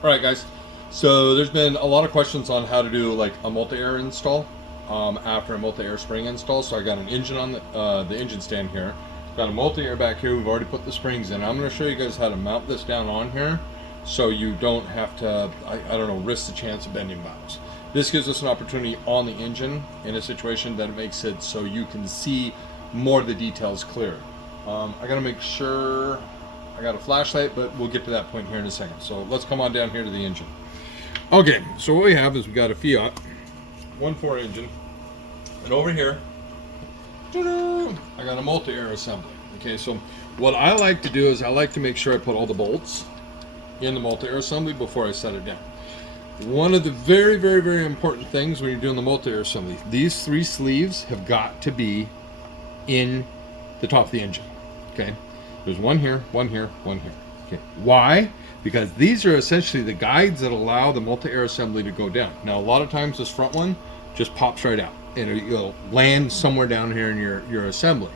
All right, guys. So there's been a lot of questions on how to do like a multi-air install after a multi-air spring install. So I got an engine on the engine stand here. Got a multi-air back here. We've already put the springs in. I'm going to show you guys how to mount this down on here, so you don't have to, I don't know, risk the chance of bending valves. This gives us an opportunity on the engine in a situation that it makes it so you can see more of the details clear. I got to make sure I got a flashlight, but we'll get to that point here in a second. So let's come on down here to the engine. Okay, so what we have is we got a Fiat 1.4 engine, and over here, I got a multi-air assembly. Okay, so what I like to do is I like to make sure I put all the bolts in the multi-air assembly before I set it down. One of the very, very, very important things when you're doing the multi-air assembly, these three sleeves have got to be in the top of the engine. Okay, there's one here, one here, one here. Okay, why? Because these are essentially the guides that allow the multi-air assembly to go down. Now, a lot of times this front one just pops right out, and it'll land somewhere down here in your assembly,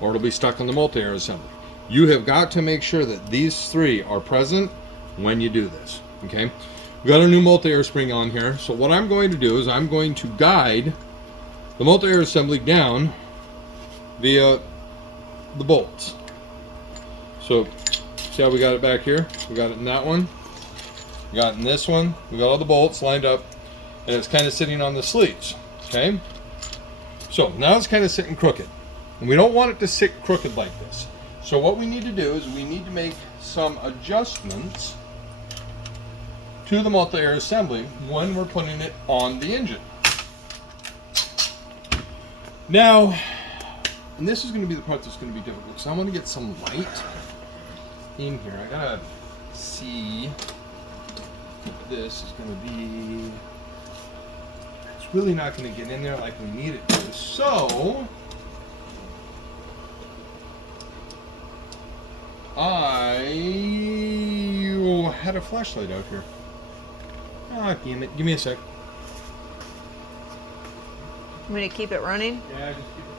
or it'll be stuck on the multi-air assembly. You have got to make sure that these three are present when you do this. Okay, we got a new multi-air spring on here, so what I'm going to do is I'm going to guide the multi-air assembly down via the bolts. So see how we got it back here? We got it in that one, we got it in this one, we got all the bolts lined up, and it's kind of sitting on the sleeves. Okay, so now it's kind of sitting crooked, and we don't want it to sit crooked like this. So what we need to do is we need to make some adjustments to the multi-air assembly when we're putting it on the engine. Now, and this is going to be the part that's going to be difficult, so I'm going to get some light in here. I gotta see what this is going to be. It's really not going to get in there like we need it to. So I had a flashlight out here. Ah, damn it. Give me a sec. I'm going to keep it running. Yeah, just keep it.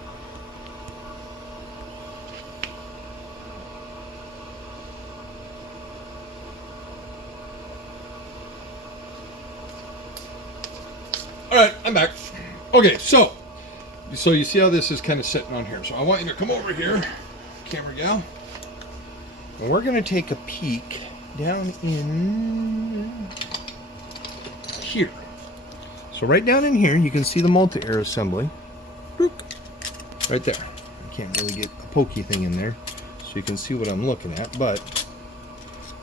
All right, I'm back. Okay, so you see how this is kind of sitting on here. So I want you to come over here, camera gal. And we're going to take a peek down in here. So right down in here, you can see the multi-air assembly. Right there. I can't really get a pokey thing in there, so you can see what I'm looking at. But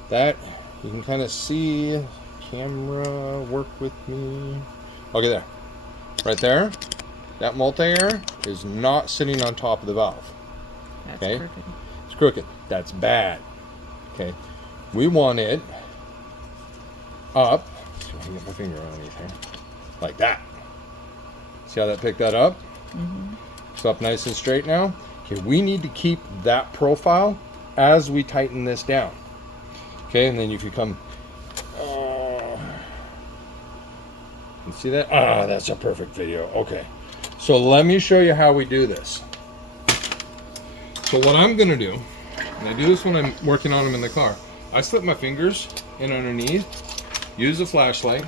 that, you can kind of see. Camera, work with me. Okay, there. Right there. That multi-air is not sitting on top of the valve. That's okay? crooked. It's crooked. That's bad. Okay. We want it up. See if I can get my finger underneath here. Like that. See how that picked that up? Mm-hmm. It's up nice and straight now. Okay, we need to keep that profile as we tighten this down. Okay, and then if you come, you see that? Ah, that's a perfect video. Okay, so let me show you how we do this. So what I'm gonna do, and I do this when I'm working on them in the car, I slip my fingers in underneath, use the flashlight,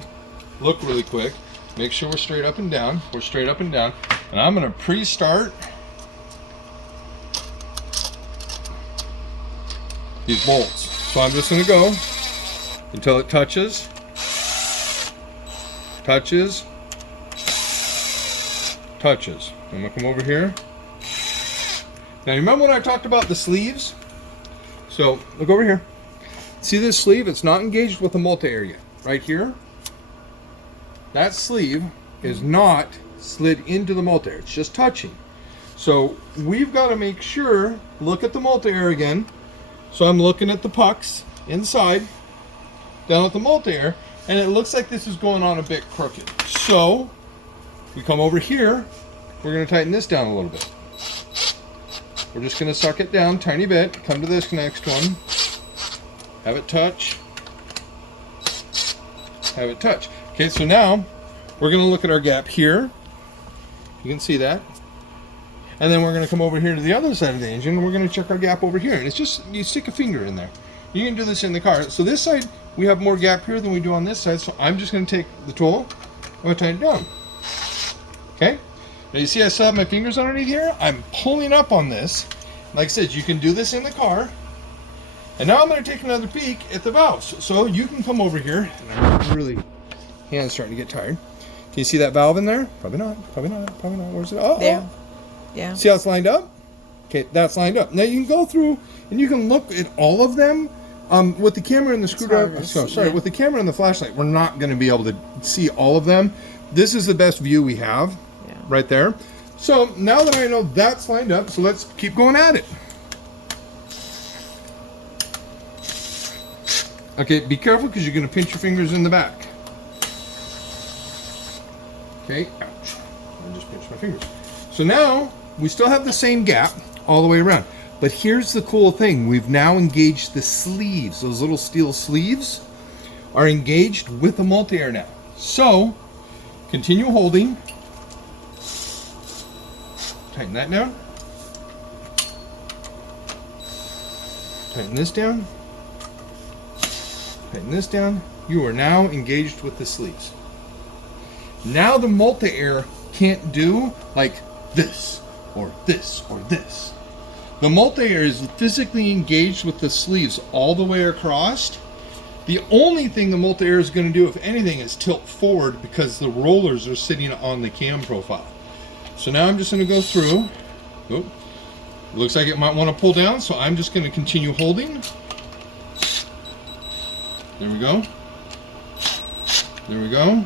look really quick, make sure we're straight up and down. We're straight up and down, and I'm gonna pre-start these bolts. So I'm just gonna go until it touches, touches. I'm gonna come over here. Now you remember when I talked about the sleeves? So look over here. See this sleeve? It's not engaged with the multi-air yet. Right here, that sleeve is not slid into the multi-air. It's just touching. So we've got to make sure, look at the multi-air again. So I'm looking at the pucks inside, down at the multi-air, and it looks like this is going on a bit crooked. So we come over here, we're going to tighten this down a little bit. We're just going to suck it down tiny bit, come to this next one, have it touch, have it touch. Okay, so now we're going to look at our gap here. You can see that. And then we're going to come over here to the other side of the engine, and we're going to check our gap over here. And it's just, you stick a finger in there. You can do this in the car. So this side, we have more gap here than we do on this side. So I'm just going to take the tool. I'm going to tighten it down. Okay. Now you see I still have my fingers underneath here. I'm pulling up on this. Like I said, you can do this in the car. And now I'm going to take another peek at the valves. So you can come over here. And I'm really, hands starting to get tired. Can you see that valve in there? Probably not. Probably not. Probably not. Where's it? Oh, There. oh. Yeah. See how it's lined up? Okay, that's lined up. Now you can go through and you can look at all of them. With the camera and the screwdriver, with the camera and the flashlight, we're not going to be able to see all of them. This is the best view we have, right there. So now that I know that's lined up, so let's keep going at it. Okay, be careful because you're going to pinch your fingers in the back. Okay, ouch. I just pinched my fingers. So now we still have the same gap all the way around. But here's the cool thing. We've now engaged the sleeves. Those little steel sleeves are engaged with the multi-air now. So, continue holding. Tighten that down. Tighten this down. Tighten this down. You are now engaged with the sleeves. Now the multi-air can't do like this, or this, or this. The multi-air is physically engaged with the sleeves all the way across. The only thing the multi-air is going to do, if anything, is tilt forward because the rollers are sitting on the cam profile. So now I'm just going to go through. Oh, looks like it might want to pull down, so I'm just going to continue holding. There we go. There we go.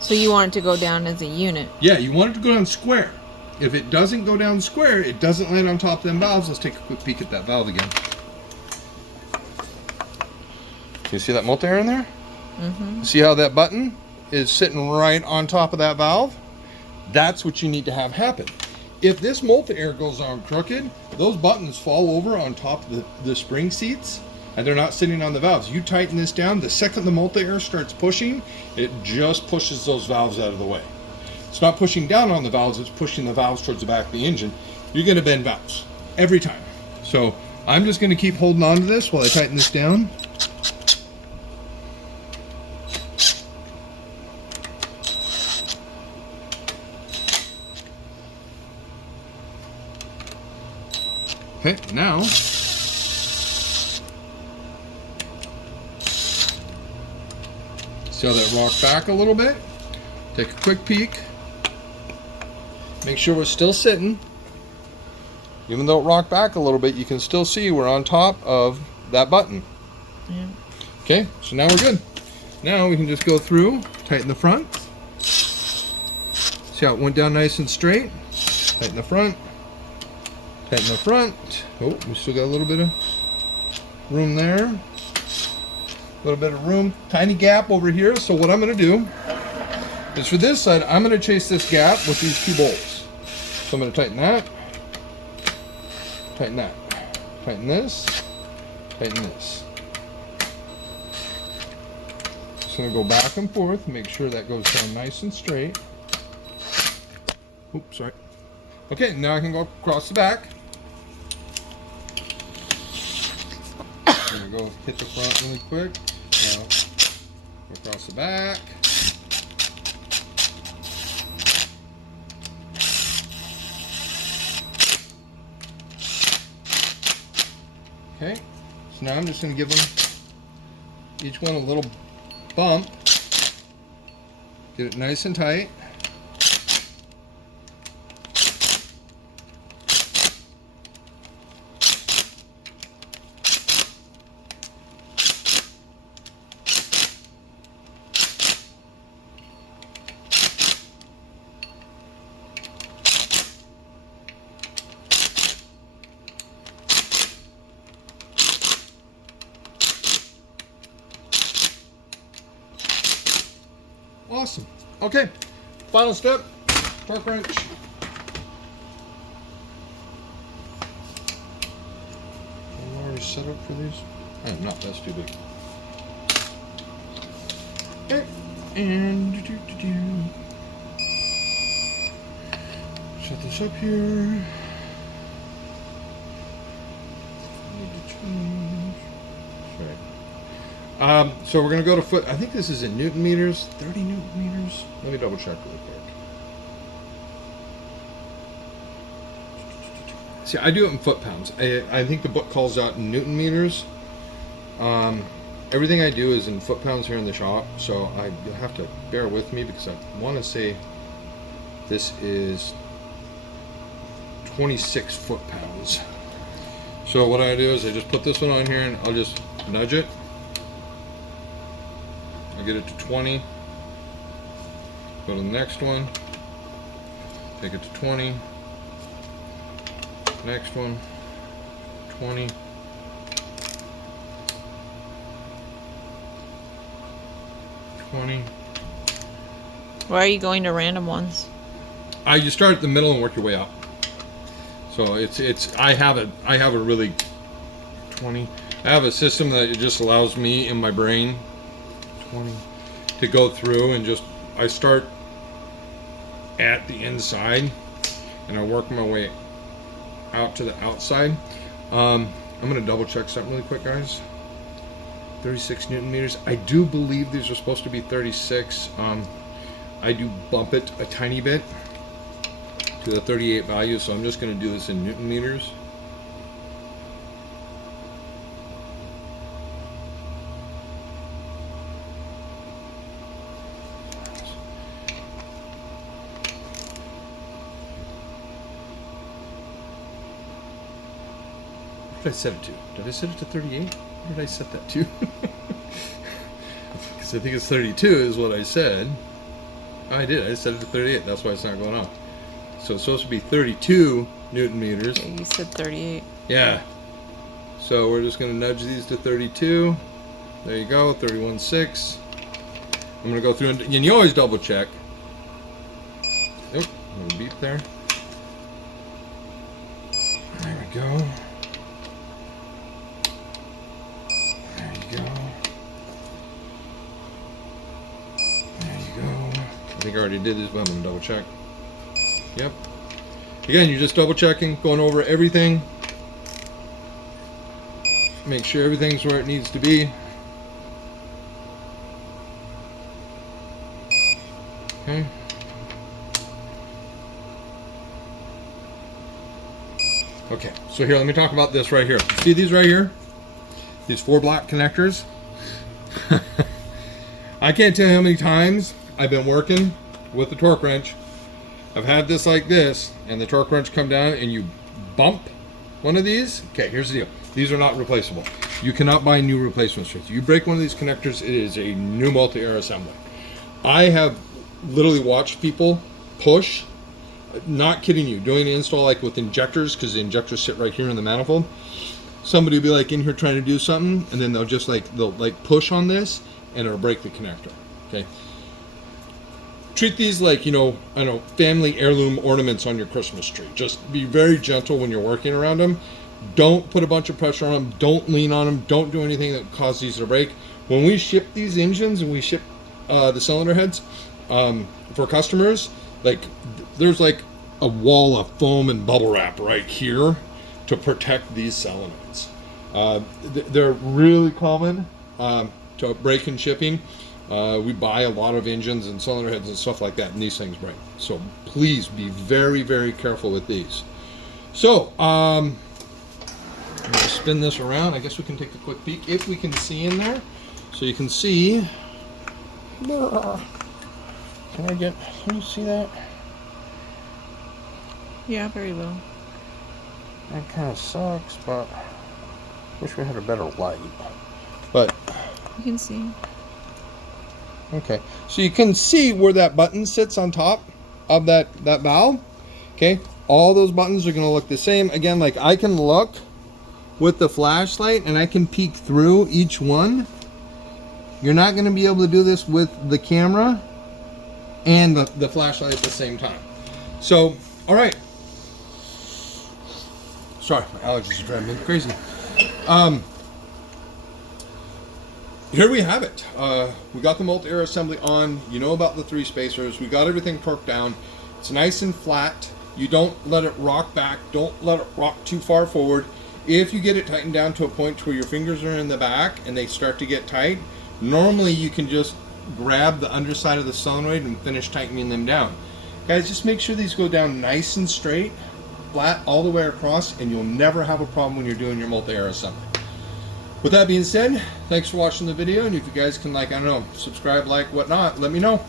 So you want it to go down as a unit? Yeah, you want it to go down square. If it doesn't go down square, it doesn't land on top of them valves. Let's take a quick peek at that valve again. Can you see that multi-air in there? Mm-hmm. See how that button is sitting right on top of that valve? That's what you need to have happen. If this multi-air goes on crooked, those buttons fall over on top of the spring seats, and they're not sitting on the valves. You tighten this down, the second the multi-air starts pushing, it just pushes those valves out of the way. It's not pushing down on the valves, it's pushing the valves towards the back of the engine. You're going to bend valves every time. So I'm just going to keep holding on to this while I tighten this down. Okay, now see how that rocked back a little bit? Take a quick peek. Make sure we're still sitting. Even though it rocked back a little bit, you can still see we're on top of that button. Yeah. Okay, so now we're good. Now we can just go through, tighten the front. See how it went down nice and straight? Tighten the front. Tighten the front. Oh, we still got a little bit of room there. A little bit of room. Tiny gap over here. So what I'm going to do is for this side, I'm going to chase this gap with these two bolts. So I'm going to tighten that. Tighten that. Tighten this. Tighten this. Just going to go back and forth. Make sure that goes down nice and straight. Oops, sorry. Okay, now I can go across the back. I'm going to go hit the front really quick. Now, go across the back. Okay, so now I'm just going to give them each one a little bump. Get it nice and tight. Awesome. Okay, final step, torque wrench. I'm already set up for these. Oh, no, that's too big. Okay, and set this up here. Need to change. So we're gonna go to foot. I think this is in Newton meters, 30 Newton meters. Let me double check really quick. See, I do it in foot pounds. I think the book calls out in Newton meters. Everything I do is in foot pounds here in the shop, so you'll have to bear with me because I want to say this is 26 foot pounds. So what I do is I just put this one on here and I'll just nudge it. I'll get it to 20. Go to the next one. Take it to 20. Next one. 20. Why are you going to random ones? You start at the middle and work your way up. So I have a really 20. I have a system that it just allows me in my brain 20 to go through and just I start at the inside and I work my way out to the outside. I'm gonna double check something really quick, guys. 36 Newton meters. I do believe these are supposed to be 36. I do bump it a tiny bit to the 38 value, so I'm just going to do this in Newton meters. What did I set it to? Did I set it to 38? What did I set that to? Because I think it's 32 is what I said. I did. I set it to 38. That's why it's not going up. So it's supposed to be 32 Newton meters. Yeah, you said 38. Yeah. So we're just going to nudge these to 32. There you go. 31.6. I'm going to go through and you always double check. Oop. A little beep there. There we go. There you go. There you go. I think I already did this, but I'm going to double check. Yep. Again, you're just double checking, going over everything. Make sure everything's where it needs to be. Okay. Okay, so here, let me talk about this right here. See these right here? These 4 black connectors? I can't tell you how many times I've been working with the torque wrench. I've had this like this, and the torque wrench come down and you bump one of these. Okay, here's the deal. These are not replaceable. You cannot buy new replacements. If you break one of these connectors, it is a new multi-air assembly. I have literally watched people push, not kidding you, doing an install like with injectors, because the injectors sit right here in the manifold. Somebody will be like in here trying to do something, and then they'll push on this, and it'll break the connector. Okay. Treat these like, family heirloom ornaments on your Christmas tree. Just be very gentle when you're working around them. Don't put a bunch of pressure on them. Don't lean on them. Don't do anything that causes these to break. When we ship these engines and we ship the cylinder heads for customers, there's like a wall of foam and bubble wrap right here to protect these solenoids. They're really common to break in shipping. We buy a lot of engines and cylinder heads and stuff like that, and these things break. So please be very, very careful with these. So, I'm going to spin this around. I guess we can take a quick peek if we can see in there. So you can see. Can you see that? Yeah, very low. That kind of sucks, but wish we had a better light. But You can see. okay, so you can see where that button sits on top of that valve. Okay, all those buttons are going to look the same. Again, like I can look with the flashlight and I can peek through each one. You're not going to be able to do this with the camera and the flashlight at the same time. So, all right. Sorry, my allergies are driving me crazy. Here we have it. We got the multi-air assembly on. You know about the 3 spacers. We got everything torqued down. It's nice and flat. You don't let it rock back. Don't let it rock too far forward. If you get it tightened down to a point where your fingers are in the back and they start to get tight, normally you can just grab the underside of the solenoid and finish tightening them down. Guys, just make sure these go down nice and straight, flat all the way across, and you'll never have a problem when you're doing your multi-air assembly. With that being said, thanks for watching the video, and if you guys can, like, I don't know, subscribe, like, whatnot, let me know.